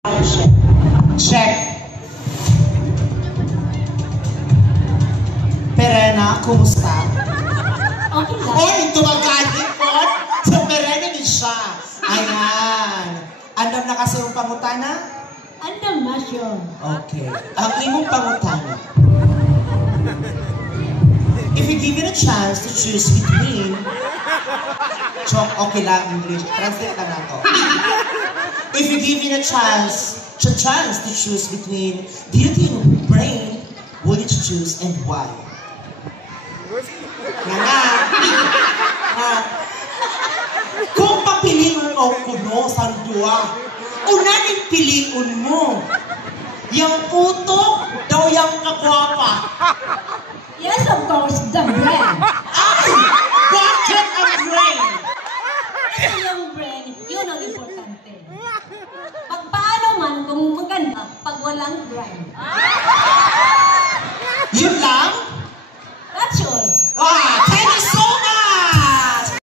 Check. Check. Perena, kumusta? Okay lang. Oy, tumagkagin po. Sa Perena din siya. Ayan. Andam na kasi yung pangutana? Andam na siya. Okay. Ang imong pangutana. If you given a chance to choose between... Chok, okay lang, English. Translate ka na to. If you given a chance to choose between beauty and brain, would you choose and why? Nga. Kung papiliin mo kuno sa dua, unanin piliin mo. Yang utok daw yang kagwapa. Yes, of course, the brain. Ay! Bakit ang brain? Kasi yung brain, yun ang importante. Pag paano man, kung maganda, pag walang brain.